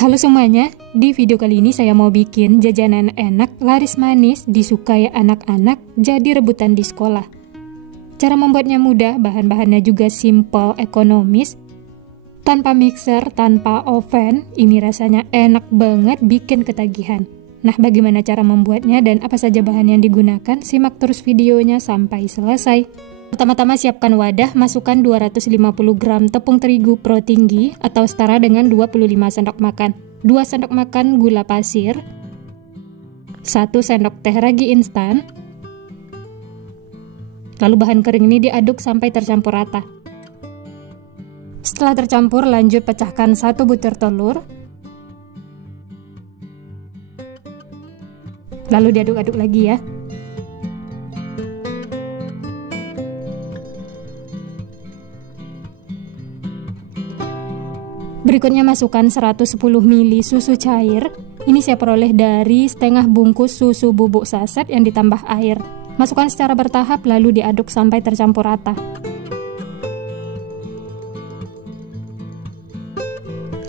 Halo semuanya, di video kali ini saya mau bikin jajanan enak, laris manis, disukai anak-anak, jadi rebutan di sekolah. Cara membuatnya mudah, bahan-bahannya juga simple, ekonomis, tanpa mixer, tanpa oven. Ini rasanya enak banget, bikin ketagihan. Nah, bagaimana cara membuatnya dan apa saja bahan yang digunakan? Simak terus videonya sampai selesai. Pertama-tama siapkan wadah, masukkan 250 gram tepung terigu pro tinggi atau setara dengan 25 sendok makan, 2 sendok makan gula pasir, 1 sendok teh ragi instan. Lalu bahan kering ini diaduk sampai tercampur rata. Setelah tercampur, lanjut pecahkan 1 butir telur. Lalu diaduk-aduk lagi ya. Berikutnya masukkan 110 ml susu cair. Ini saya peroleh dari setengah bungkus susu bubuk saset yang ditambah air. Masukkan secara bertahap lalu diaduk sampai tercampur rata.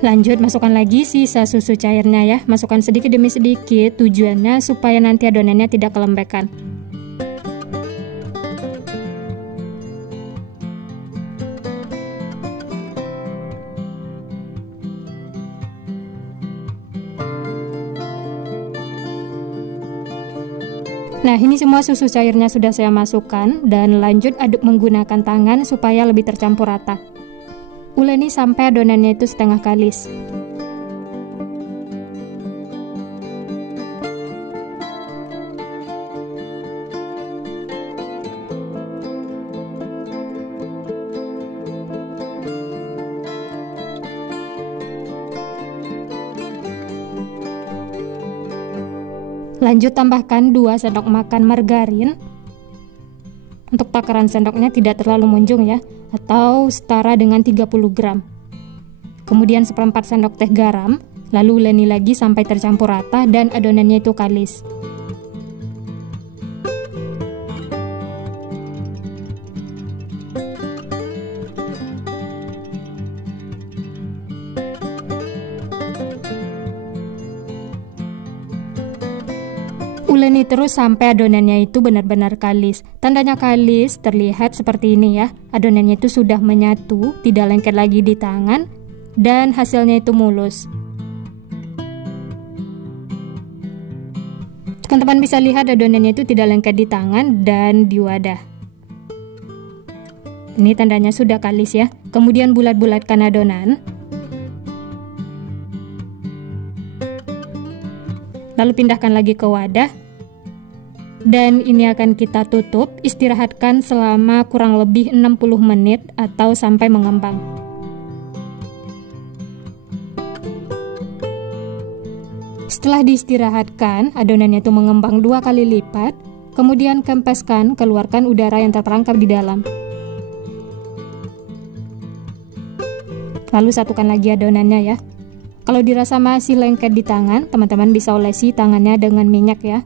Lanjut masukkan lagi sisa susu cairnya ya. Masukkan sedikit demi sedikit, tujuannya supaya nanti adonannya tidak kelembekan. Nah, ini semua susu cairnya sudah saya masukkan dan lanjut aduk menggunakan tangan supaya lebih tercampur rata. Uleni sampai adonannya itu setengah kalis. Lanjut tambahkan 2 sendok makan margarin. Untuk takaran sendoknya tidak terlalu munjung ya, atau setara dengan 30 gram. Kemudian 1/4 sendok teh garam, lalu uleni lagi sampai tercampur rata dan adonannya itu kalis. Uleni terus sampai adonannya itu benar-benar kalis. Tandanya kalis terlihat seperti ini ya. Adonannya itu sudah menyatu, tidak lengket lagi di tangan, dan hasilnya itu mulus. Teman-teman bisa lihat adonannya itu tidak lengket di tangan dan di wadah. Ini tandanya sudah kalis ya. Kemudian bulat-bulatkan adonan. Lalu pindahkan lagi ke wadah. Dan ini akan kita tutup, istirahatkan selama kurang lebih 60 menit atau sampai mengembang. Setelah diistirahatkan, adonannya itu mengembang 2 kali lipat, kemudian kempeskan, keluarkan udara yang terperangkap di dalam. Lalu satukan lagi adonannya ya. Kalau dirasa masih lengket di tangan, teman-teman bisa olesi tangannya dengan minyak ya.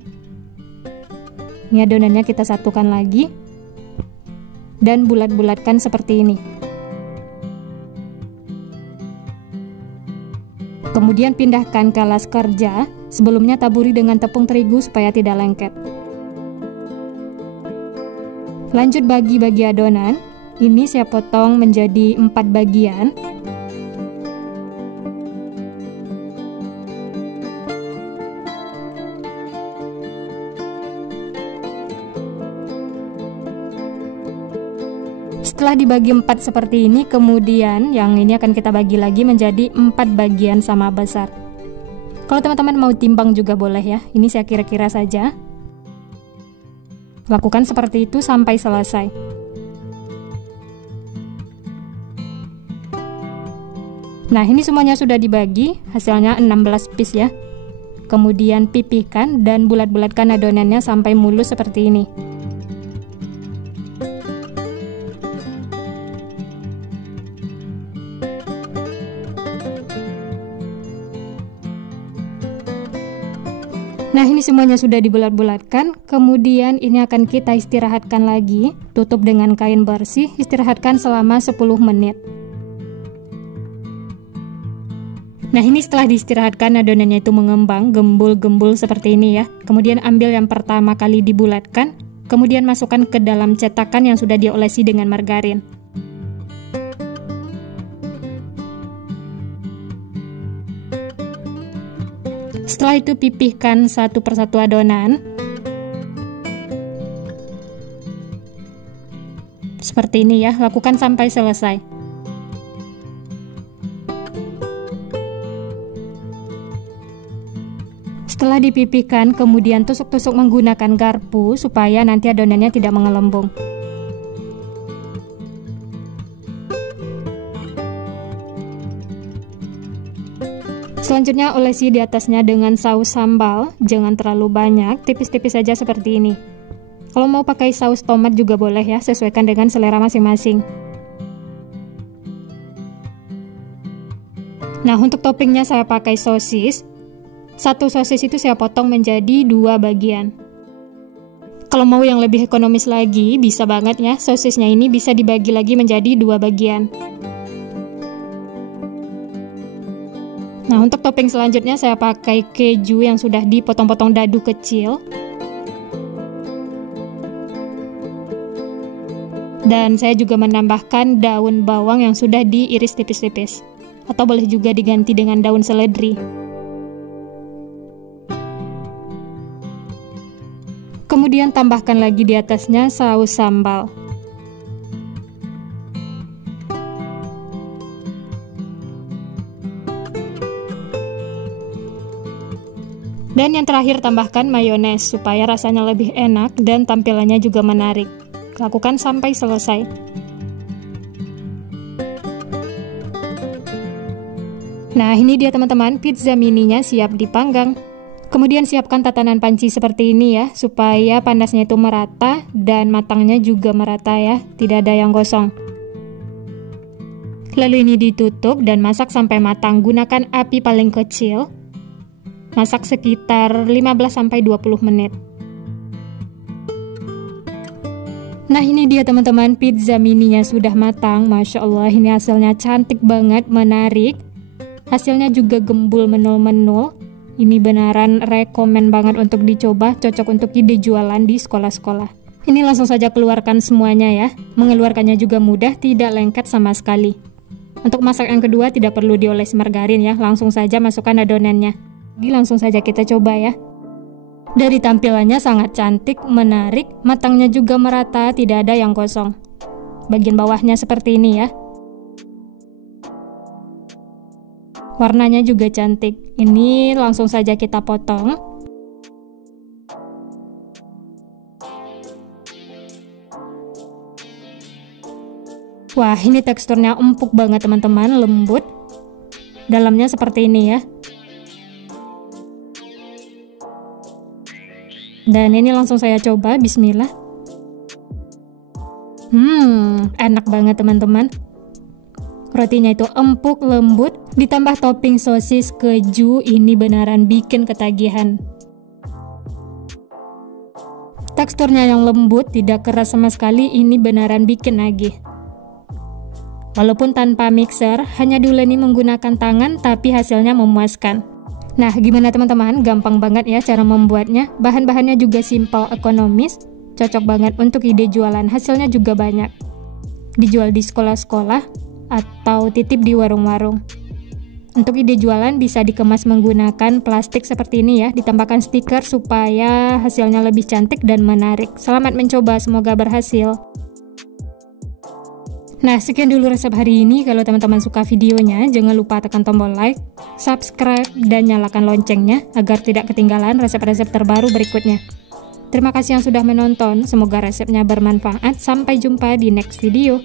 Ini adonannya kita satukan lagi dan bulat-bulatkan seperti ini. Kemudian pindahkan ke alas kerja, sebelumnya taburi dengan tepung terigu supaya tidak lengket. Lanjut bagi-bagi adonan, ini saya potong menjadi 4 bagian. Setelah dibagi 4 seperti ini, kemudian yang ini akan kita bagi lagi menjadi 4 bagian sama besar. Kalau teman-teman mau timbang juga boleh ya, ini saya kira-kira saja. Lakukan seperti itu sampai selesai. Nah, ini semuanya sudah dibagi, hasilnya 16 piece ya. Kemudian pipihkan dan bulat-bulatkan adonannya sampai mulus seperti ini. Nah, ini semuanya sudah dibulat-bulatkan, kemudian ini akan kita istirahatkan lagi, tutup dengan kain bersih, istirahatkan selama 10 menit. Nah, ini setelah diistirahatkan adonannya itu mengembang, gembul-gembul seperti ini ya. Kemudian ambil yang pertama kali dibulatkan, kemudian masukkan ke dalam cetakan yang sudah diolesi dengan margarin. Setelah itu pipihkan satu persatu adonan. Seperti ini ya, lakukan sampai selesai. Setelah dipipihkan, kemudian tusuk-tusuk menggunakan garpu supaya nanti adonannya tidak mengelembung. Selanjutnya olesi di atasnya dengan saus sambal, jangan terlalu banyak, tipis-tipis saja seperti ini. Kalau mau pakai saus tomat juga boleh ya, sesuaikan dengan selera masing-masing. Nah, untuk toppingnya saya pakai sosis. Satu sosis itu saya potong menjadi 2 bagian. Kalau mau yang lebih ekonomis lagi, bisa banget ya, sosisnya ini bisa dibagi lagi menjadi 2 bagian. Nah, untuk topping selanjutnya saya pakai keju yang sudah dipotong-potong dadu kecil. Dan saya juga menambahkan daun bawang yang sudah diiris tipis-tipis. Atau boleh juga diganti dengan daun seledri. Kemudian tambahkan lagi di atasnya saus sambal. Dan yang terakhir tambahkan mayones supaya rasanya lebih enak dan tampilannya juga menarik. Lakukan sampai selesai. Nah, ini dia teman-teman, pizza mininya siap dipanggang. Kemudian siapkan tatanan panci seperti ini ya, supaya panasnya itu merata dan matangnya juga merata ya, tidak ada yang gosong. Lalu ini ditutup dan masak sampai matang, gunakan api paling kecil. Masak sekitar 15-20 menit. Nah, ini dia teman-teman, pizza mininya sudah matang. Masya Allah, ini hasilnya cantik banget, menarik. Hasilnya juga gembul menul-menul. Ini beneran rekomen banget untuk dicoba, cocok untuk ide jualan di sekolah-sekolah. Ini langsung saja keluarkan semuanya ya. Mengeluarkannya juga mudah, tidak lengket sama sekali. Untuk masak yang kedua tidak perlu diolesi margarin ya, langsung saja masukkan adonannya. Langsung saja kita coba ya. Dari tampilannya sangat cantik, menarik, matangnya juga merata, tidak ada yang kosong. Bagian bawahnya seperti ini ya. Warnanya juga cantik. Ini langsung saja kita potong. Wah, ini teksturnya empuk banget teman-teman, lembut. Dalamnya seperti ini ya. Dan ini langsung saya coba, bismillah. Enak banget teman-teman. Rotinya itu empuk, lembut, ditambah topping sosis keju, ini beneran bikin ketagihan. Teksturnya yang lembut, tidak keras sama sekali, ini beneran bikin nagih. Walaupun tanpa mixer, hanya diuleni menggunakan tangan, tapi hasilnya memuaskan. Nah, gimana teman-teman? Gampang banget ya cara membuatnya. Bahan-bahannya juga simple, ekonomis, cocok banget untuk ide jualan. Hasilnya juga banyak. Dijual di sekolah-sekolah atau titip di warung-warung. Untuk ide jualan bisa dikemas menggunakan plastik seperti ini ya, ditambahkan stiker supaya hasilnya lebih cantik dan menarik. Selamat mencoba, semoga berhasil. Nah, sekian dulu resep hari ini. Kalau teman-teman suka videonya, jangan lupa tekan tombol like, subscribe, dan nyalakan loncengnya agar tidak ketinggalan resep-resep terbaru berikutnya. Terima kasih yang sudah menonton, semoga resepnya bermanfaat. Sampai jumpa di next video.